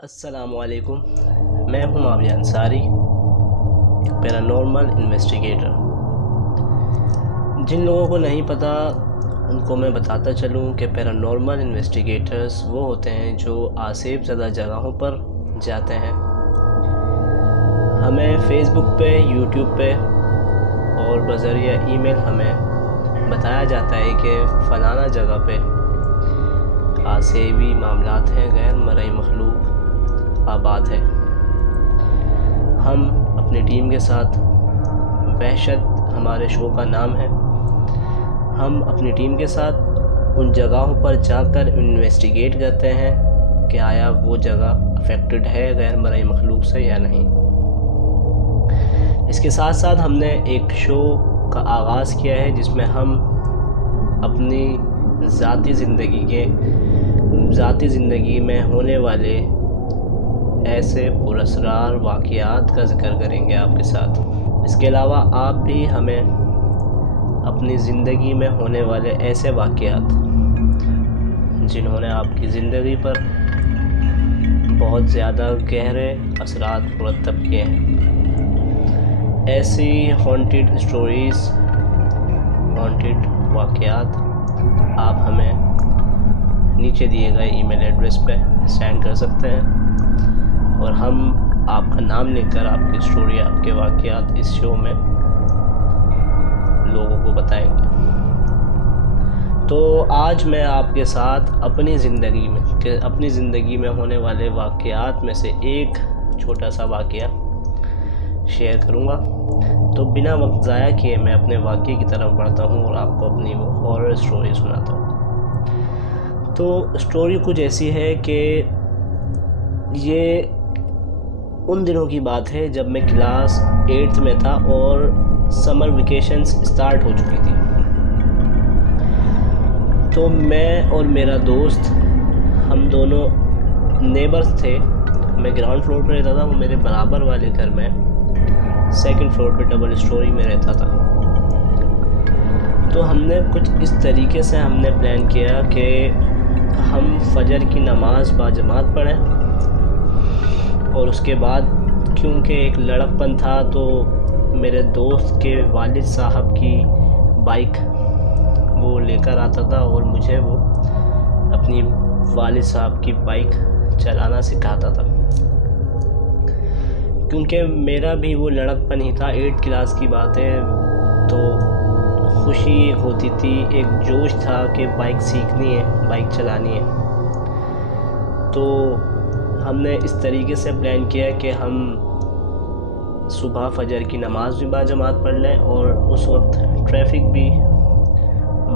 अस्सलामुअलैकुम। मैं हूं माविया अंसारी, एक पैरानॉर्मल इन्वेस्टिगेटर। जिन लोगों को नहीं पता उनको मैं बताता चलूं कि पैरानॉर्मल इन्वेस्टिगेटर्स वो होते हैं जो आसेब ज़दा जगहों पर जाते हैं। हमें फेसबुक पे, यूट्यूब पे और बज़रिया ईमेल हमें बताया जाता है कि फ़लाना जगह पे आसेबी मामलात हैं, गैर मरई मखलूक आबाद है। हम अपनी टीम के साथ, वहशत हमारे शो का नाम है, हम अपनी टीम के साथ उन जगहों पर जाकर इन्वेस्टिगेट करते हैं कि आया वो जगह अफेक्टेड है गैर मरई मखलूक से या नहीं। इसके साथ साथ हमने एक शो का आगाज़ किया है जिसमें हम अपनी ज़ाती ज़िंदगी में होने वाले ऐसे पुरअसरार वाक़यात का ज़िक्र करेंगे आपके साथ। इसके अलावा आप भी हमें अपनी ज़िंदगी में होने वाले ऐसे वाक़यात जिन्होंने आपकी ज़िंदगी पर बहुत ज़्यादा गहरे असरात मुरतब किए हैं, ऐसी हॉन्टेड स्टोरीज़, हॉन्टेड वाक़यात आप हमें नीचे दिए गए ईमेल एड्रेस पे सेंड कर सकते हैं और हम आपका नाम लेकर आपकी स्टोरी, आपके वाक़यात इस शो में लोगों को बताएंगे। तो आज मैं आपके साथ अपनी ज़िंदगी में होने वाले वाक़यात में से एक छोटा सा वाक़या शेयर करूंगा। तो बिना वक्त ज़ाया किए मैं अपने वाक़ये की तरफ बढ़ता हूं और आपको अपनी वो हॉरर स्टोरी सुनाता हूं। तो स्टोरी कुछ ऐसी है कि ये उन दिनों की बात है जब मैं क्लास 8th में था और समर वेकेशंस स्टार्ट हो चुकी थी। तो मैं और मेरा दोस्त, हम दोनों नेबर्स थे। मैं ग्राउंड फ्लोर पर रहता था, वो मेरे बराबर वाले घर में सेकंड फ्लोर पे डबल स्टोरी में रहता था। तो हमने कुछ इस तरीके से प्लान किया कि हम फजर की नमाज़ बाजमात पढ़ें और उसके बाद, क्योंकि एक लड़कपन था, तो मेरे दोस्त के वालिद साहब की बाइक वो लेकर आता था और मुझे वो अपनी वालिद साहब की बाइक चलाना सिखाता था। क्योंकि मेरा भी वो लड़कपन ही था, 8th क्लास की बात है, तो खुशी होती थी, एक जोश था कि बाइक सीखनी है, बाइक चलानी है। तो हमने इस तरीके से प्लान किया कि हम सुबह फजर की नमाज़ भी बाजमात पढ़ लें और उस वक्त ट्रैफिक भी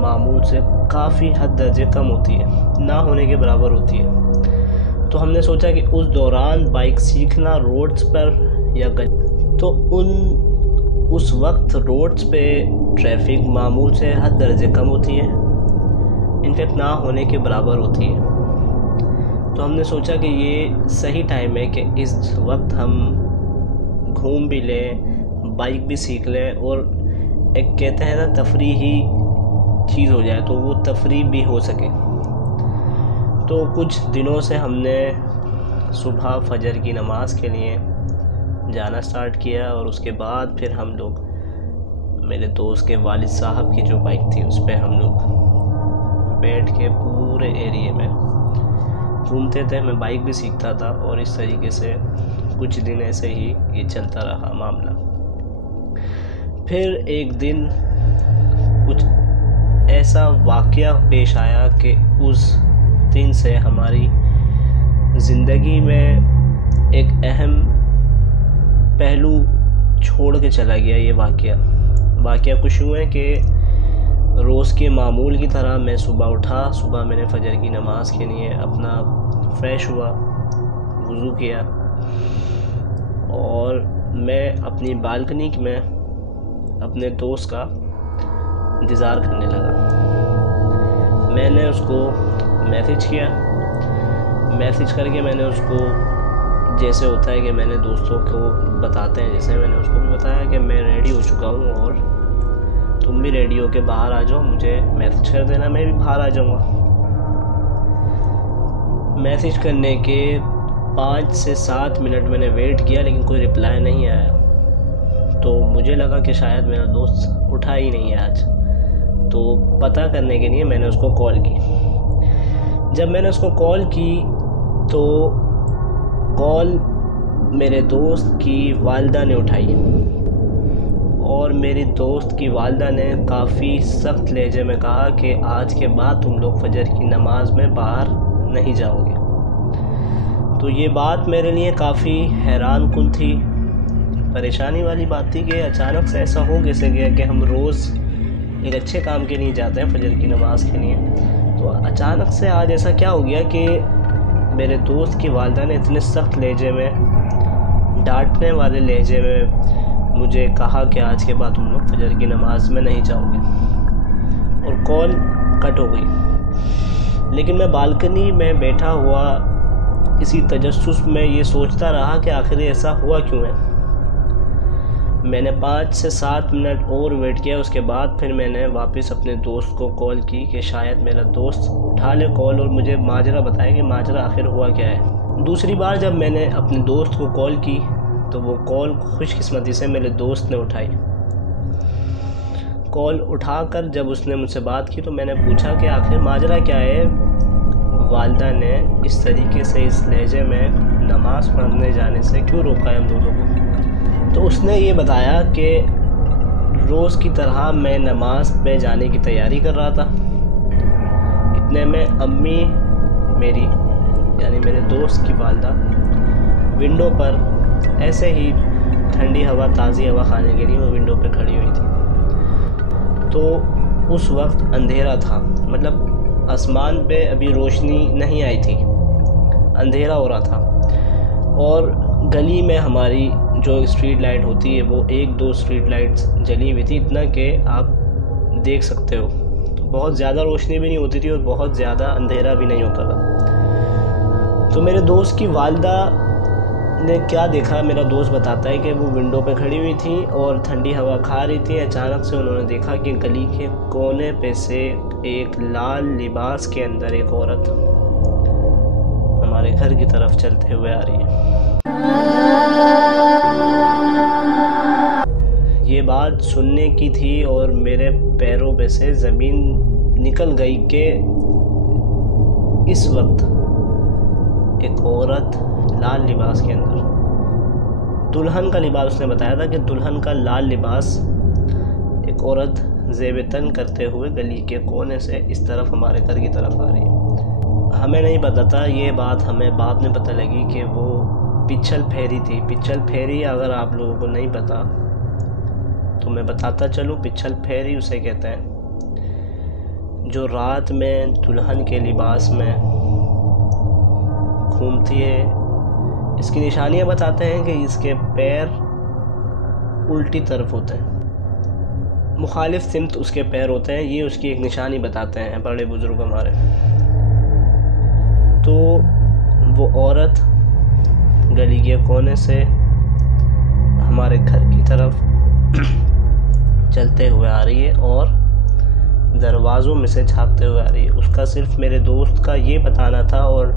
मामूल से काफ़ी हद दर्जे कम होती है, ना होने के बराबर होती है। तो हमने सोचा कि उस दौरान बाइक सीखना रोड्स पर या तो उस वक्त रोड्स पे ट्रैफिक मामूल से हद दर्जे कम होती है, इनफैक्ट ना होने के बराबर होती है। तो हमने सोचा कि ये सही टाइम है कि इस वक्त हम घूम भी लें, बाइक भी सीख लें और एक कहते हैं ना तफरीही चीज़ हो जाए, तो वो तफरीह भी हो सके। तो कुछ दिनों से हमने सुबह फजर की नमाज़ के लिए जाना स्टार्ट किया और उसके बाद फिर हम लोग मेरे दोस्त के वालिद साहब की जो बाइक थी उस पर हम लोग बैठ के पूरे एरिया में घूमते थे। मैं बाइक भी सीखता था और इस तरीके से कुछ दिन ऐसे ही ये चलता रहा मामला। फिर एक दिन कुछ ऐसा वाक़या पेश आया कि उस दिन से हमारी ज़िंदगी में एक अहम पहलू छोड़ के चला गया। ये वाक़या कुछ यूँ है कि रोज़ के मामूल की तरह मैं सुबह उठा, सुबह मैंने फजर की नमाज़ के लिए अपना फ़्रेश हुआ, वज़ू किया और मैं अपनी बालकनी में अपने दोस्त का इंतज़ार करने लगा। मैंने उसको मैसेज किया, मैसेज करके मैंने उसको, जैसे होता है कि मैंने दोस्तों को बताते हैं, जैसे मैंने उसको भी बताया कि मैं रेडी हो चुका हूँ और तुम भी रेडी हो के बाहर आ जाओ, मुझे मैसेज कर देना, मैं भी बाहर आ जाऊँगा। मैसेज करने के 5 से 7 मिनट मैंने वेट किया लेकिन कोई रिप्लाई नहीं आया। तो मुझे लगा कि शायद मेरा दोस्त उठा ही नहीं है आज। तो पता करने के लिए मैंने उसको कॉल की। जब मैंने उसको कॉल की तो कॉल मेरे दोस्त की वालिदा ने उठाई और मेरी दोस्त की वालिदा ने काफ़ी सख्त लहजे में कहा कि आज के बाद तुम लोग फजर की नमाज में बाहर नहीं जाओगे। तो ये बात मेरे लिए काफ़ी हैरान कुन थी, परेशानी वाली बात थी कि अचानक से ऐसा हो कैसे गया कि हम रोज़ एक अच्छे काम के लिए जाते हैं फजर की नमाज के लिए, तो अचानक से आज ऐसा क्या हो गया कि मेरे दोस्त की वालिदा ने इतने सख्त लहजे में, डांटने वाले लहजे में मुझे कहा कि आज के बाद तुम लोग फजर की नमाज में नहीं जाओगे, और कॉल कट हो गई। लेकिन मैं बालकनी में बैठा हुआ इसी तजस्सुस में ये सोचता रहा कि आखिर ऐसा हुआ क्यों है। मैंने 5 से 7 मिनट और वेट किया। उसके बाद फिर मैंने वापस अपने दोस्त को कॉल की कि शायद मेरा दोस्त उठा ले कॉल और मुझे माजरा बताए कि माजरा आखिर हुआ क्या है। दूसरी बार जब मैंने अपने दोस्त को कॉल की तो वो कॉल खुशकिस्मती से मेरे दोस्त ने उठाई। कॉल उठाकर जब उसने मुझसे बात की तो मैंने पूछा कि आखिर माजरा क्या है, वालिदा ने इस तरीके से इस लहजे में नमाज़ पढ़ने जाने से क्यों रोका है हम दोनों को। तो उसने ये बताया कि रोज़ की तरह मैं नमाज पे जाने की तैयारी कर रहा था। इतने में अम्मी मेरी यानी मेरे दोस्त की वालिदा विंडो पर ऐसे ही ठंडी हवा, ताज़ी हवा खाने के लिए वो विंडो पे खड़ी हुई थी। तो उस वक्त अंधेरा था, मतलब आसमान पे अभी रोशनी नहीं आई थी, अंधेरा हो रहा था, और गली में हमारी जो स्ट्रीट लाइट होती है वो 1-2 स्ट्रीट लाइट्स जली हुई थी, इतना कि आप देख सकते हो। तो बहुत ज़्यादा रोशनी भी नहीं होती थी और बहुत ज़्यादा अंधेरा भी नहीं होता था। तो मेरे दोस्त की वालिदा ने क्या देखा, मेरा दोस्त बताता है कि वो विंडो पे खड़ी हुई थी और ठंडी हवा खा रही थी। अचानक से उन्होंने देखा कि गली के कोने पे से एक लाल लिबास के अंदर एक औरत हमारे घर की तरफ चलते हुए आ रही है। ये बात सुनने की थी और मेरे पैरों में से ज़मीन निकल गई कि इस वक्त एक औरत लाल लिबास के अंदर, दुल्हन का लिबास, उसने बताया था कि दुल्हन का लाल लिबास, एक औरत ज़ेब तन करते हुए गली के कोने से इस तरफ हमारे घर की तरफ आ रही है। हमें नहीं पता था, ये बात हमें बाद में पता लगी कि वो पिछल फेरी थी। पिछल फेरी अगर आप लोगों को नहीं पता तो मैं बताता चलूँ। पिछल फेरी उसे कहते हैं जो रात में दुल्हन के लिबास में घूमती है। इसकी निशानियाँ बताते हैं कि इसके पैर उल्टी तरफ होते हैं, मुखालिफ सिमत उसके पैर होते हैं, ये उसकी एक निशानी बताते हैं बड़े बुजुर्ग हमारे। तो वो औरत गली के कोने से हमारे घर की तरफ चलते हुए आ रही है और दरवाज़ों में से झांकते हुए आ रही है। उसका सिर्फ मेरे दोस्त का ये बताना था और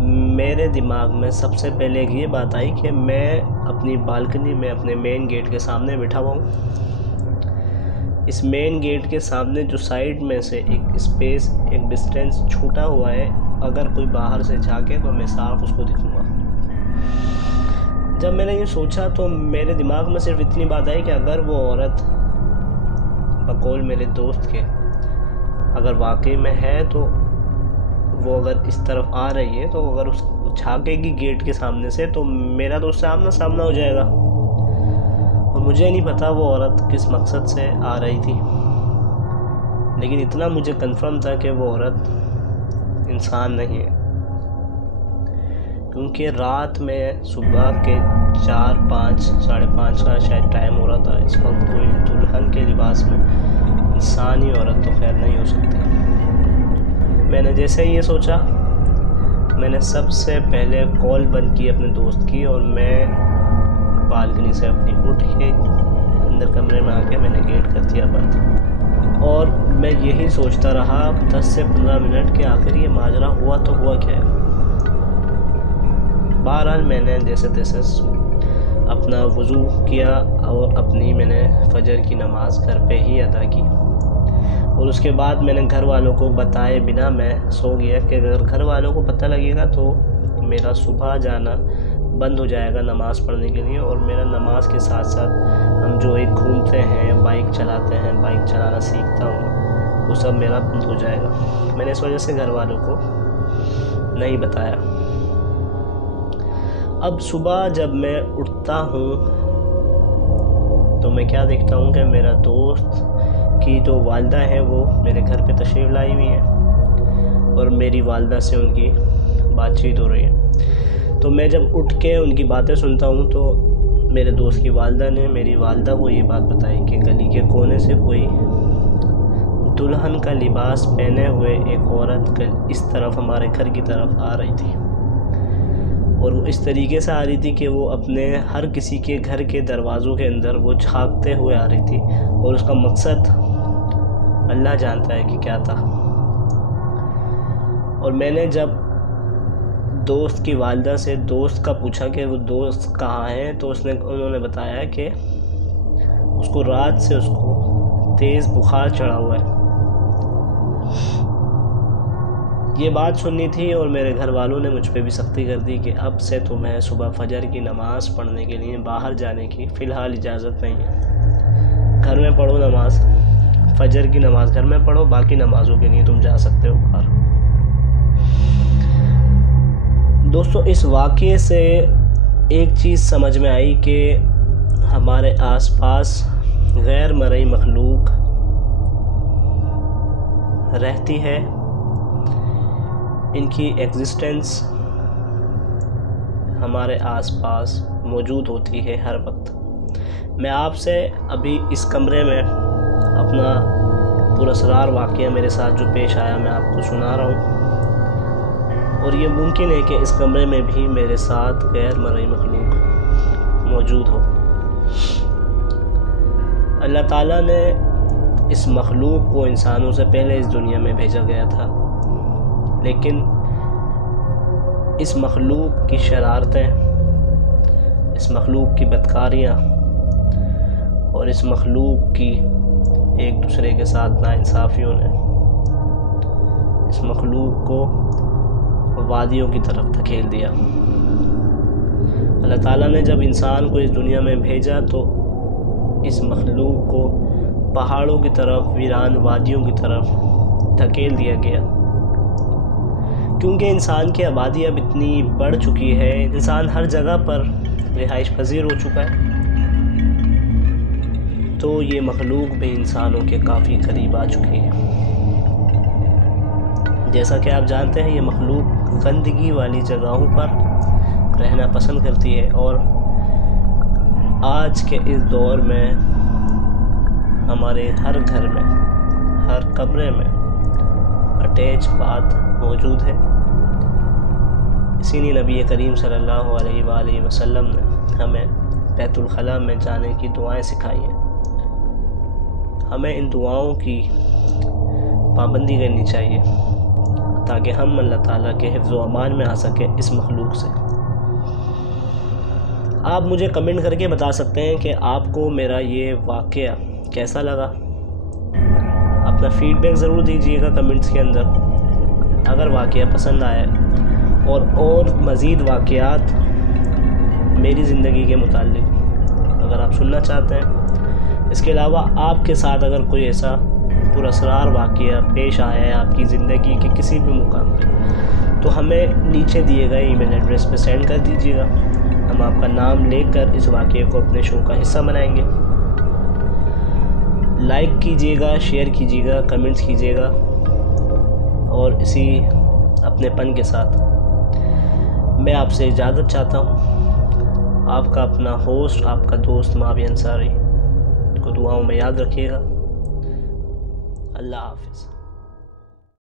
मेरे दिमाग में सबसे पहले ये बात आई कि मैं अपनी बालकनी में अपने मेन गेट के सामने बैठा हुआ हूँ। इस मेन गेट के सामने जो साइड में से एक स्पेस, एक डिस्टेंस छूटा हुआ है, अगर कोई बाहर से झांके तो मैं साफ उसको दिखूँगा। जब मैंने ये सोचा तो मेरे दिमाग में सिर्फ इतनी बात आई कि अगर वो औरत बकौल मेरे दोस्त के अगर वाकई में है, तो वो अगर इस तरफ आ रही है तो अगर उस झांकेगी गेट के सामने से तो मेरा तो सामना सामना हो जाएगा। और मुझे नहीं पता वो औरत किस मकसद से आ रही थी, लेकिन इतना मुझे कंफर्म था कि वो औरत इंसान नहीं है, क्योंकि रात में सुबह के 4-5, 5:30 का शायद टाइम हो रहा था। इस वक्त कोई दुल्हन के लिबास में इंसानी औरत तो खैर नहीं हो सकती। मैंने जैसे ही ये सोचा, मैंने सबसे पहले कॉल बंद की अपने दोस्त की और मैं बालकनी से अपनी उठ के अंदर कमरे में आके मैंने गेट कर दिया बंद। और मैं यही सोचता रहा 10 से 15 मिनट के आखिर ये माजरा हुआ तो हुआ क्या है। बहरहाल मैंने जैसे तैसे अपना वज़ू किया और अपनी मैंने फ़जर की नमाज़ घर पे ही अदा की। और उसके बाद मैंने घर वालों को बताए बिना मैं सो गया कि अगर घर वालों को पता लगेगा तो मेरा सुबह जाना बंद हो जाएगा नमाज़ पढ़ने के लिए, और मेरा नमाज के साथ साथ हम जो एक घूमते हैं, बाइक चलाते हैं, बाइक चलाना सीखता हूँ, वो सब मेरा बंद हो जाएगा। मैंने इस वजह से घर वालों को नहीं बताया। अब सुबह जब मैं उठता हूँ तो मैं क्या देखता हूँ कि मेरा दोस्त की जो वालिदा है वो मेरे घर पे तशरीफ़ लाई हुई है और मेरी वालिदा से उनकी बातचीत हो रही है। तो मैं जब उठ के उनकी बातें सुनता हूँ तो मेरे दोस्त की वालिदा ने मेरी वालिदा को ये बात बताई कि गली के कोने से कोई दुल्हन का लिबास पहने हुए एक औरत इस तरफ हमारे घर की तरफ आ रही थी, और वो इस तरीके से आ रही थी कि वो अपने हर किसी के घर के दरवाज़ों के अंदर वो झांकते हुए आ रही थी, और उसका मकसद अल्लाह जानता है कि क्या था। और मैंने जब दोस्त की वालिदा से दोस्त का पूछा कि वो दोस्त कहाँ है, तो उन्होंने बताया कि उसको रात से उसको तेज़ बुखार चढ़ा हुआ है। ये बात सुननी थी और मेरे घर वालों ने मुझ पे भी सख्ती कर दी कि अब से तुम्हें सुबह फ़जर की नमाज़ पढ़ने के लिए बाहर जाने की फ़िलहाल इजाज़त नहीं है। घर में पढ़ो नमाज़, फ़जर की नमाज़ घर में पढ़ो, बाकी नमाज़ों के लिए तुम जा सकते हो बाहर। दोस्तों, इस वाक़ये से एक चीज़ समझ में आई कि हमारे आसपास गैर मरई मखलूक रहती है, इनकी एग्जिस्टेंस हमारे आसपास मौजूद होती है हर वक्त। मैं आपसे अभी इस कमरे में अपना पुरअसरार वाक़या मेरे साथ जो पेश आया मैं आपको सुना रहा हूँ, और ये मुमकिन है कि इस कमरे में भी मेरे साथ गैर मरई मखलूक मौजूद हो। अल्लाह ताला ने इस मखलूक को इंसानों से पहले इस दुनिया में भेजा गया था, लेकिन इस मखलूक की शरारतें, इस मखलूक की बदकारियाँ और इस मखलूक की एक दूसरे के साथ नाइंसाफ़ियों ने इस मखलूक को वादियों की तरफ धकेल दिया। अल्लाह ताला ने जब इंसान को इस दुनिया में भेजा तो इस मखलूक को पहाड़ों की तरफ, वीरान वादियों की तरफ धकेल दिया गया, क्योंकि इंसान की आबादी अब इतनी बढ़ चुकी है, इंसान हर जगह पर रिहाइश पजीर हो चुका है, तो ये मखलूक भी इंसानों के काफ़ी करीब आ चुकी है। जैसा कि आप जानते हैं, ये मखलूक गंदगी वाली जगहों पर रहना पसंद करती है, और आज के इस दौर में हमारे हर घर में, हर कमरे में अटैच बाथ मौजूद है। इसीलिए नबी करीम सल्लल्लाहु अलैहि वसल्लम ने हमें बैतुल खला में जाने की दुआएं सिखाई हैं। हमें इन दुआओं की पाबंदी करनी चाहिए ताकि हम अल्लाह ताला के हिफ्ज़ व अमान में आ सके इस मखलूक से। आप मुझे कमेंट करके बता सकते हैं कि आपको मेरा ये वाक़या कैसा लगा। अपना फ़ीडबैक ज़रूर दीजिएगा कमेंट्स के अंदर। अगर वाक़या पसंद आए और मज़ीद वाक़यात मेरी ज़िंदगी के मुताल्लिक़ अगर आप सुनना चाहते हैं, इसके अलावा आपके साथ अगर कोई ऐसा पुरअसरार वाक़या पेश आया है आपकी ज़िंदगी के किसी भी मुकाम पे, तो हमें नीचे दिए गए ईमेल एड्रेस पे सेंड कर दीजिएगा। हम आपका नाम लेकर इस वाक़ये को अपने शो का हिस्सा बनाएंगे। लाइक कीजिएगा, शेयर कीजिएगा, कमेंट्स कीजिएगा, और इसी अपनेपन के साथ मैं आपसे इजाज़त चाहता हूँ। आपका अपना होस्ट, आपका दोस्त मावी अंसारी को दुआओं में याद रखिएगा। अल्लाह हाफ़िज़।